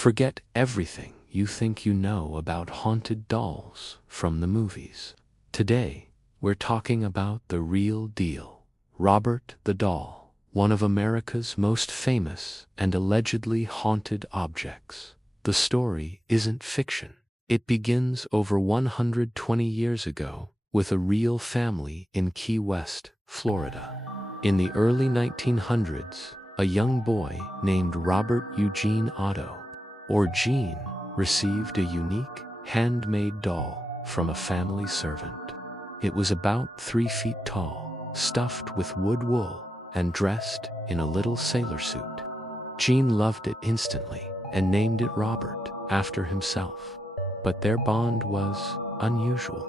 Forget everything you think you know about haunted dolls from the movies. Today, we're talking about the real deal. Robert the Doll, one of America's most famous and allegedly haunted objects. The story isn't fiction. It begins over 120 years ago with a real family in Key West, Florida. In the early 1900s, a young boy named Robert Eugene Otto, or Gene, received a unique, handmade doll from a family servant. It was about 3 feet tall, stuffed with wood wool, and dressed in a little sailor suit. Gene loved it instantly and named it Robert after himself. But their bond was unusual.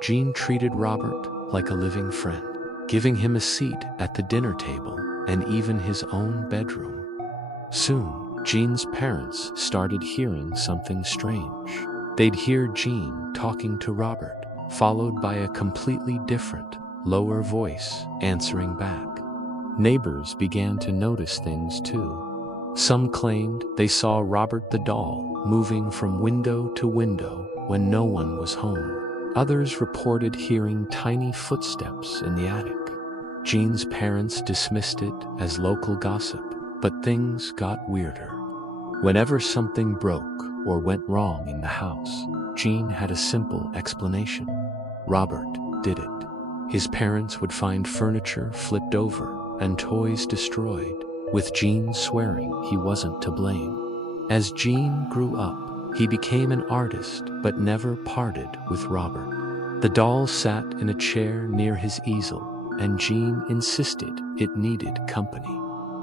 Gene treated Robert like a living friend, giving him a seat at the dinner table and even his own bedroom. Soon, Gene's parents started hearing something strange. They'd hear Gene talking to Robert, followed by a completely different, lower voice answering back. Neighbors began to notice things too. Some claimed they saw Robert the Doll moving from window to window when no one was home. Others reported hearing tiny footsteps in the attic. Gene's parents dismissed it as local gossip, but things got weirder. Whenever something broke or went wrong in the house, Gene had a simple explanation. Robert did it. His parents would find furniture flipped over and toys destroyed, with Gene swearing he wasn't to blame. As Gene grew up, he became an artist but never parted with Robert. The doll sat in a chair near his easel, and Gene insisted it needed company.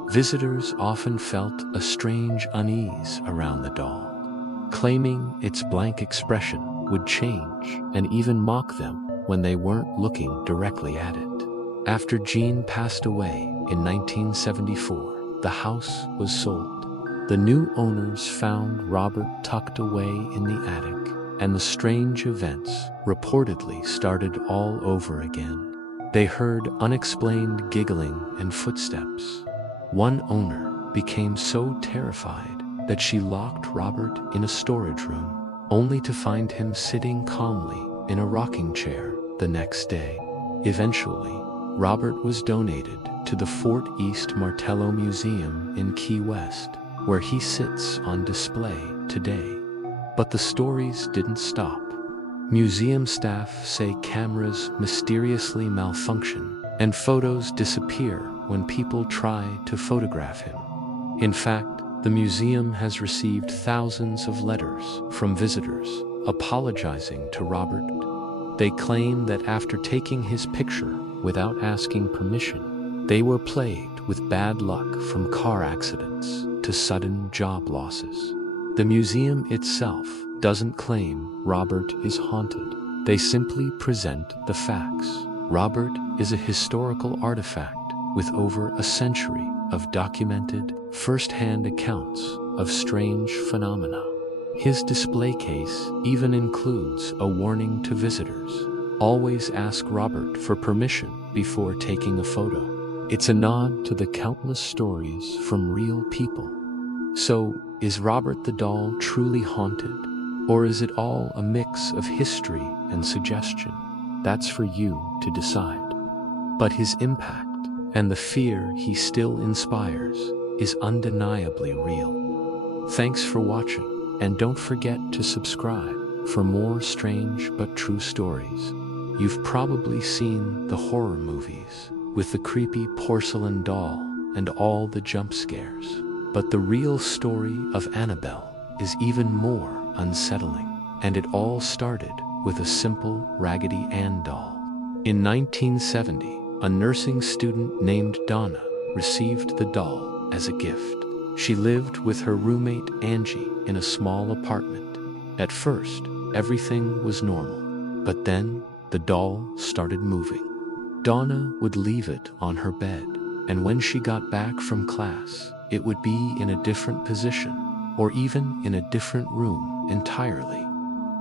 Visitors often felt a strange unease around the doll, claiming its blank expression would change and even mock them when they weren't looking directly at it. After Gene passed away in 1974, the house was sold. The new owners found Robert tucked away in the attic, and the strange events reportedly started all over again. They heard unexplained giggling and footsteps. One owner became so terrified that she locked Robert in a storage room, only to find him sitting calmly in a rocking chair the next day. Eventually, Robert was donated to the Fort East Martello Museum in Key West, where he sits on display today. But the stories didn't stop. Museum staff say cameras mysteriously malfunction and photos disappear when people try to photograph him. In fact, the museum has received thousands of letters from visitors apologizing to Robert. They claim that after taking his picture without asking permission, they were plagued with bad luck from car accidents to sudden job losses. The museum itself doesn't claim Robert is haunted. They simply present the facts. Robert is a historical artifact with over a century of documented, first-hand accounts of strange phenomena. His display case even includes a warning to visitors. Always ask Robert for permission before taking a photo. It's a nod to the countless stories from real people. So, is Robert the Doll truly haunted? Or is it all a mix of history and suggestion? That's for you to decide. But his impact and the fear he still inspires is undeniably real. Thanks for watching, and don't forget to subscribe for more strange but true stories. You've probably seen the horror movies with the creepy porcelain doll and all the jump scares. But the real story of Annabelle is even more unsettling, and it all started with a simple Raggedy Ann doll. In 1970, a nursing student named Donna received the doll as a gift. She lived with her roommate Angie in a small apartment. At first, everything was normal, but then the doll started moving. Donna would leave it on her bed, and when she got back from class, it would be in a different position, or even in a different room entirely.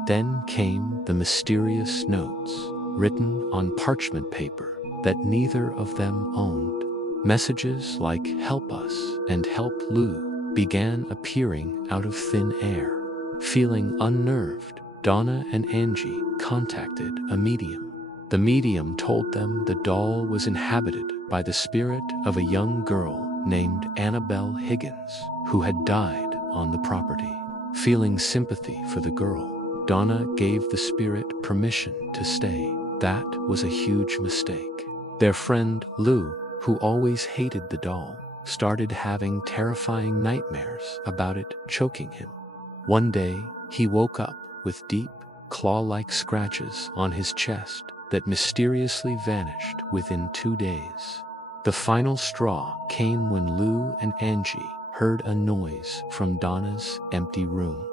Then came the mysterious notes, written on parchment paper that neither of them owned. Messages like "Help us" and "Help Lou" began appearing out of thin air. Feeling unnerved, Donna and Angie contacted a medium. The medium told them the doll was inhabited by the spirit of a young girl named Annabelle Higgins, who had died on the property. Feeling sympathy for the girl, Donna gave the spirit permission to stay. That was a huge mistake. Their friend Lou, who always hated the doll, started having terrifying nightmares about it choking him. One day, he woke up with deep, claw-like scratches on his chest that mysteriously vanished within 2 days. The final straw came when Lou and Angie heard a noise from Donna's empty room.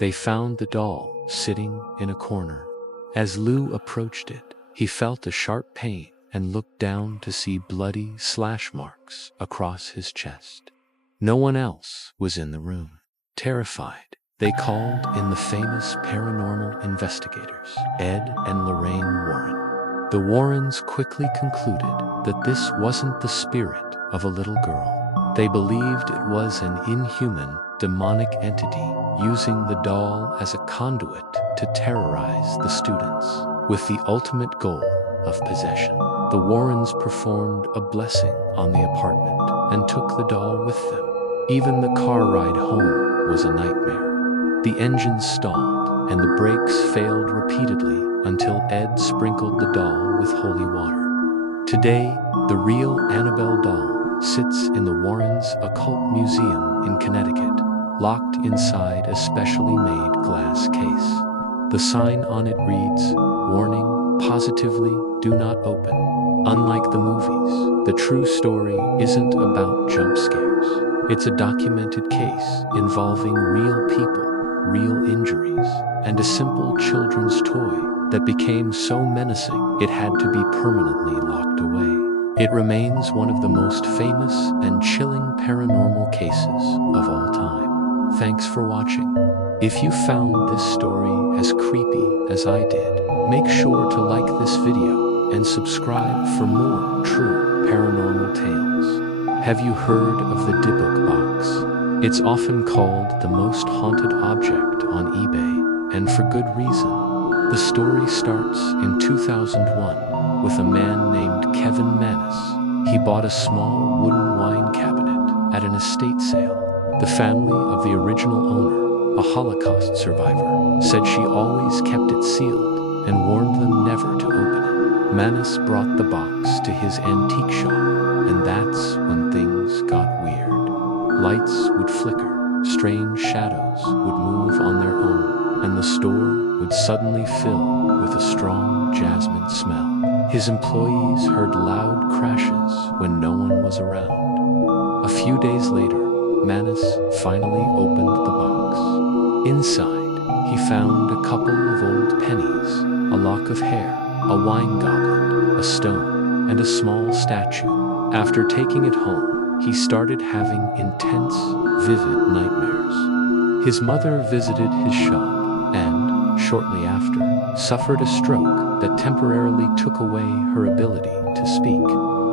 They found the doll sitting in a corner. As Lou approached it, he felt a sharp pain and looked down to see bloody slash marks across his chest. No one else was in the room. Terrified, they called in the famous paranormal investigators, Ed and Lorraine Warren. The Warrens quickly concluded that this wasn't the spirit of a little girl. They believed it was an inhuman, demonic entity using the doll as a conduit to terrorize the students, with the ultimate goal of possession. The Warrens performed a blessing on the apartment and took the doll with them. Even the car ride home was a nightmare. The engines stalled and the brakes failed repeatedly until Ed sprinkled the doll with holy water. Today, the real Annabelle doll sits in the Warrens' Occult Museum in Connecticut, locked inside a specially made glass case. The sign on it reads, "Warning, positively do not open." Unlike the movies, the true story isn't about jump scares. It's a documented case involving real people, real injuries, and a simple children's toy that became so menacing it had to be permanently locked away. It remains one of the most famous and chilling paranormal cases of all time. Thanks for watching. If you found this story as creepy as I did, make sure to like this video and subscribe for more true paranormal tales. Have you heard of the Dybbuk Box? It's often called the most haunted object on eBay, and for good reason. The story starts in 2001 with a man named Kevin Mannis. He bought a small wooden wine cabinet at an estate sale. The family of the original owner, a Holocaust survivor, said she always kept it sealed and warned them never to open it. Mannis brought the box to his antique shop, and that's when things got weird. Lights would flicker, strange shadows would move on their own, and the store would suddenly fill with a strong jasmine smell. His employees heard loud crashes when no one was around. A few days later, Mannis finally opened the box. Inside, he found a couple of old pennies, a lock of hair, a wine goblet, a stone, and a small statue. After taking it home, he started having intense, vivid nightmares. His mother visited his shop and, shortly after, suffered a stroke that temporarily took away her ability to speak.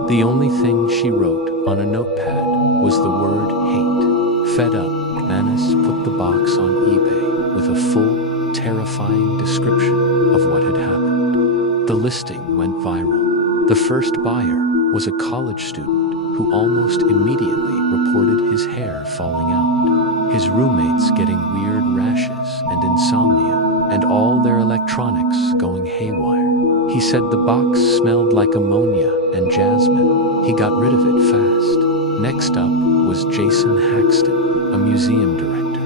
The only thing she wrote on a notepad was the word hate. Fed up, Mannis put the box on eBay with a full, terrifying description of what had happened. The listing went viral. The first buyer was a college student who almost immediately reported his hair falling out, his roommates getting weird rashes and insomnia, and all their electronics going haywire. He said the box smelled like ammonia and jasmine. He got rid of it fast. Next up was Jason Haxton, a museum director.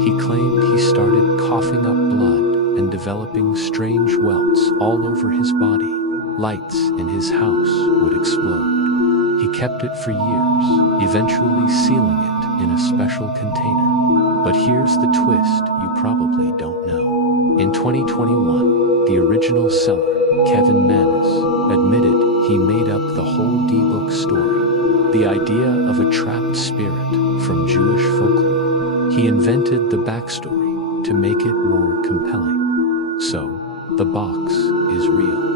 He claimed he started coughing up blood and developing strange welts all over his body. Lights in his house would explode. He kept it for years, eventually sealing it in a special container. But here's the twist you probably don't know. In 2021, the original seller, Kevin Mannis, admitted he made up the whole Dybbuk story. The idea of a trapped spirit from Jewish folklore. He invented the backstory to make it more compelling. So, the box is real.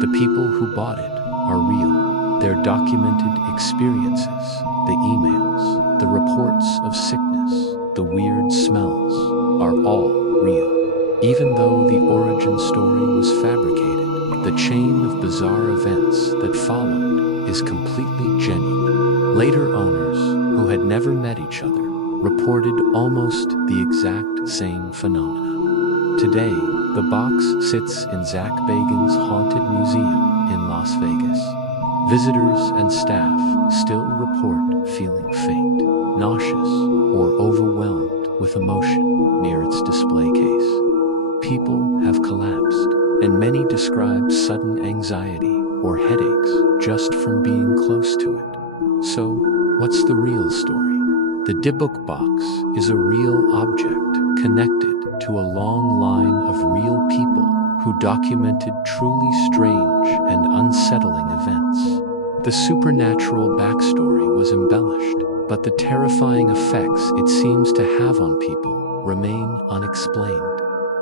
The people who bought it are real. Their documented experiences, the emails, The reports of sickness, the weird smells, are all real. Even though the origin story was fabricated, the chain of bizarre events that followed is completely genuine. Later owners, who had never met each other, reported almost the exact same phenomena. Today, the box sits in Zach Bagans' Haunted Museum in Las Vegas. Visitors and staff still report feeling faint, nauseous, or overwhelmed with emotion near its display case. People have collapsed, and many describe sudden anxiety or headaches just from being close to it. So, what's the real story? The Dybbuk Box is a real object connected to a long line of real people who documented truly strange and unsettling events. The supernatural backstory was embellished, but the terrifying effects it seems to have on people remain unexplained.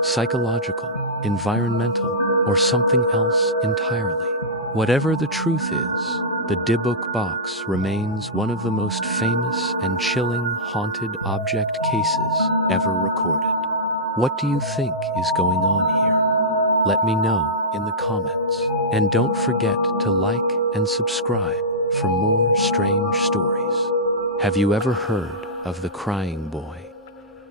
Psychological, environmental, or something else entirely. Whatever the truth is, the Dybbuk Box remains one of the most famous and chilling haunted object cases ever recorded. What do you think is going on here? Let me know in the comments. And don't forget to like and subscribe for more strange stories. Have you ever heard of the crying boy?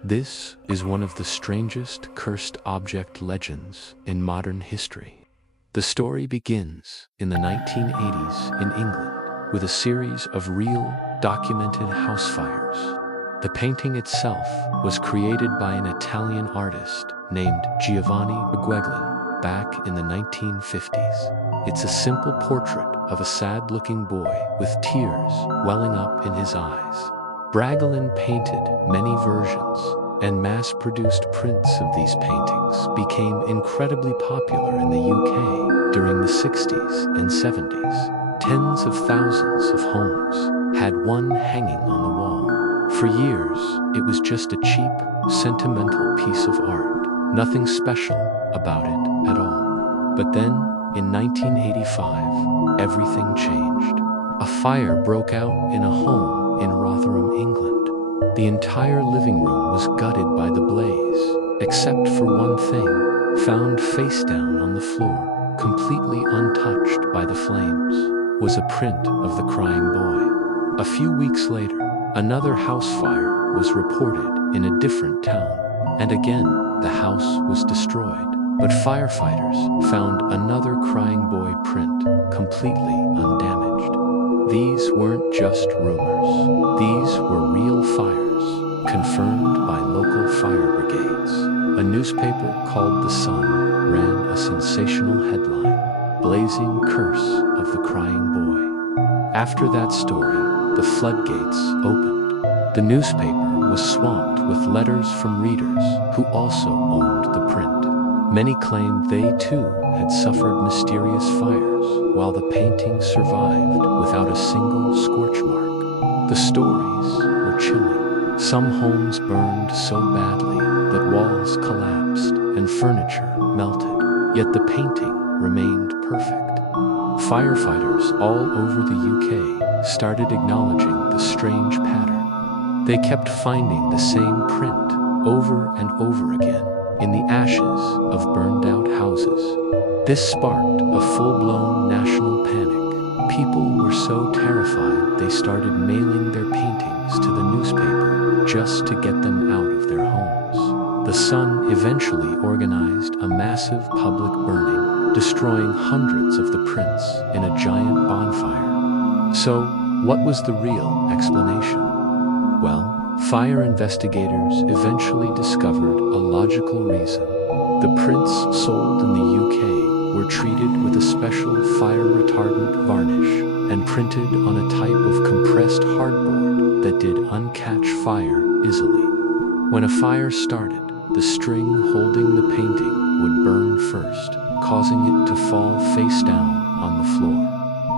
This is one of the strangest cursed object legends in modern history. The story begins in the 1980s in England with a series of real, documented house fires. The painting itself was created by an Italian artist named Giovanni Regueglin back in the 1950s. It's a simple portrait of a sad-looking boy with tears welling up in his eyes. Regueglin painted many versions, and mass-produced prints of these paintings became incredibly popular in the UK during the 60s and 70s. Tens of thousands of homes had one hanging on the wall. For years, it was just a cheap, sentimental piece of art, nothing special about it at all. But then, in 1985, everything changed. A fire broke out in a home in Rotherham, England. The entire living room was gutted by the blaze, except for one thing, found face down on the floor, completely untouched by the flames, was a print of the crying boy. A few weeks later, another house fire was reported in a different town, and again, the house was destroyed. But firefighters found another crying boy print, completely undamaged. These weren't just rumors. These were real fires, confirmed by local fire brigades. A newspaper called The Sun ran a sensational headline, "Blazing Curse of the Crying Boy." After that story, the floodgates opened. The newspaper was swamped with letters from readers who also owned the print. Many claimed they too had suffered mysterious fires, while the painting survived without a single scorch mark. The stories were chilling. Some homes burned so badly that walls collapsed and furniture melted, yet the painting remained perfect. Firefighters all over the UK started acknowledging the strange pattern. They kept finding the same print over and over again in the ashes of burned-out houses. This sparked a full-blown national panic. People were so terrified they started mailing their paintings to the newspaper just to get them out of their homes. The Sun eventually organized a massive public burning, destroying hundreds of the prints in a giant bonfire. So, what was the real explanation? Well, fire investigators eventually discovered a logical reason. The prints sold in the UK were treated with a special fire-retardant varnish and printed on a type of compressed hardboard that did uncatch fire easily. When a fire started, the string holding the painting would burn first, causing it to fall face down on the floor.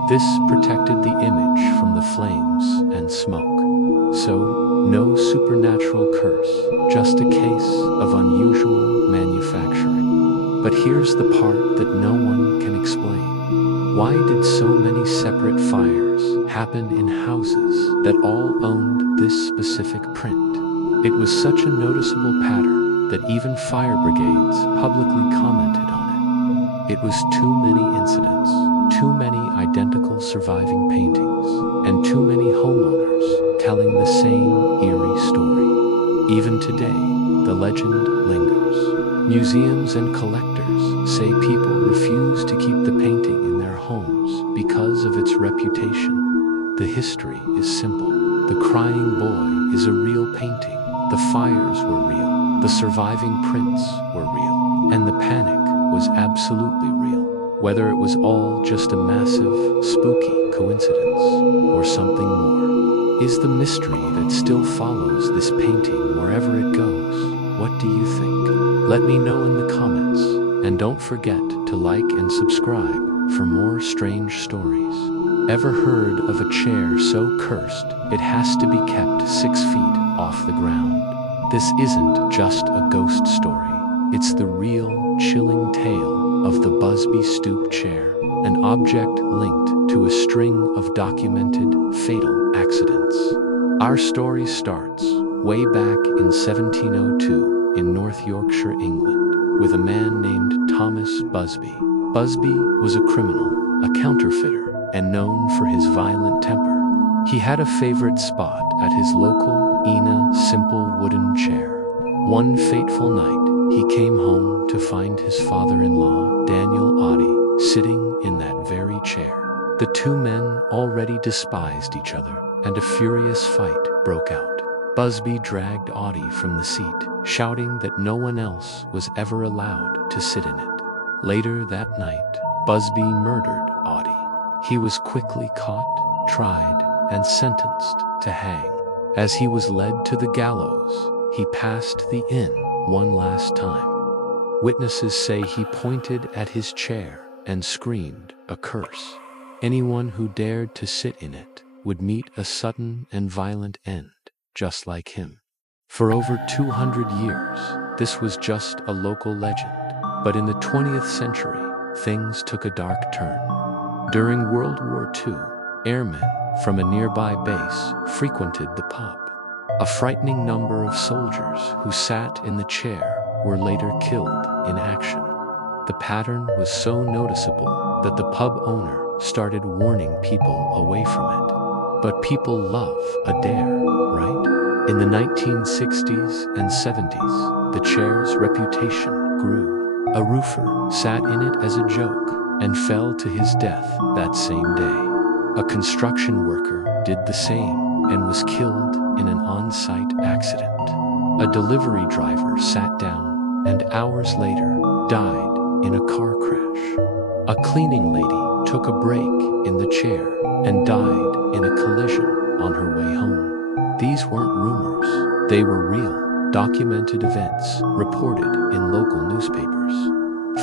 This protected the image from the flames and smoke. So, no supernatural curse, just a case of unusual manufacturing. But here's the part that no one can explain. Why did so many separate fires happen in houses that all owned this specific print? It was such a noticeable pattern that even fire brigades publicly commented on it. It was too many incidents, too many identical surviving paintings, and too many homeowners telling the same eerie story. Even today, the legend lingers. Museums and collectors say people refuse to keep the painting in their homes because of its reputation. The history is simple. The crying boy is a real painting. The fires were real. The surviving prints were real. And the panic was absolutely real. Whether it was all just a massive, spooky coincidence or something more is the mystery that still follows this painting wherever it goes. What do you think? Let me know in the comments, and don't forget to like and subscribe for more strange stories. Ever heard of a chair so cursed it has to be kept 6 feet off the ground? This isn't just a ghost story. It's the real, chilling tale of the Busby Stoop chair, an object linked to a string of documented fatal accidents. Our story starts way back in 1702 in North Yorkshire, England, with a man named Thomas Busby. Busby was a criminal, a counterfeiter, and known for his violent temper. He had a favorite spot at his local simple wooden chair. One fateful night, he came home to find his father-in-law, Daniel Oddie, sitting in that very chair. The two men already despised each other, and a furious fight broke out. Busby dragged Oddie from the seat, shouting that no one else was ever allowed to sit in it. Later that night, Busby murdered Oddie. He was quickly caught, tried, and sentenced to hang. As he was led to the gallows, he passed the inn one last time. Witnesses say he pointed at his chair and screamed a curse. Anyone who dared to sit in it would meet a sudden and violent end, just like him. For over 200 years, this was just a local legend. But in the 20th century, things took a dark turn. During World War II, airmen from a nearby base frequented the pub. A frightening number of soldiers who sat in the chair were later killed in action. The pattern was so noticeable that the pub owner started warning people away from it. But people love a dare, right? In the 1960s and 70s, the chair's reputation grew. A roofer sat in it as a joke and fell to his death that same day. A construction worker did the same and was killed in an on-site accident. A delivery driver sat down and hours later died in a car crash. A cleaning lady took a break in the chair and died in a collision on her way home. These weren't rumors. They were real, documented events reported in local newspapers.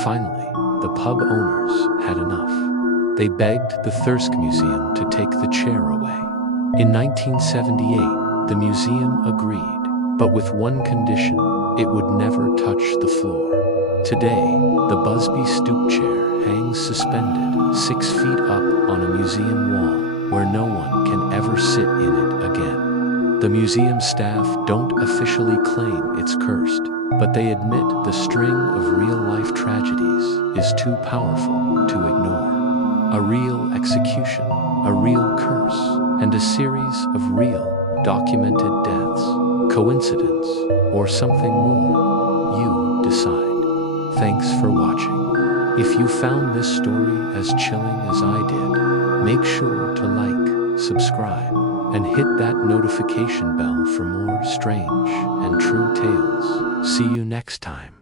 Finally, the pub owners had enough. They begged the Thirsk Museum to take the chair away. In 1978, the museum agreed, but with one condition: it would never touch the floor. Today, the Busby Stoop chair hangs suspended 6 feet up on a museum wall where no one can ever sit in it again. The museum staff don't officially claim it's cursed, but they admit the string of real-life tragedies is too powerful to ignore. A real execution, a real curse, and a series of real, documented deaths. Coincidence, or something more? You decide. Thanks for watching. If you found this story as chilling as I did, make sure to like, subscribe, and hit that notification bell for more strange and true tales. See you next time.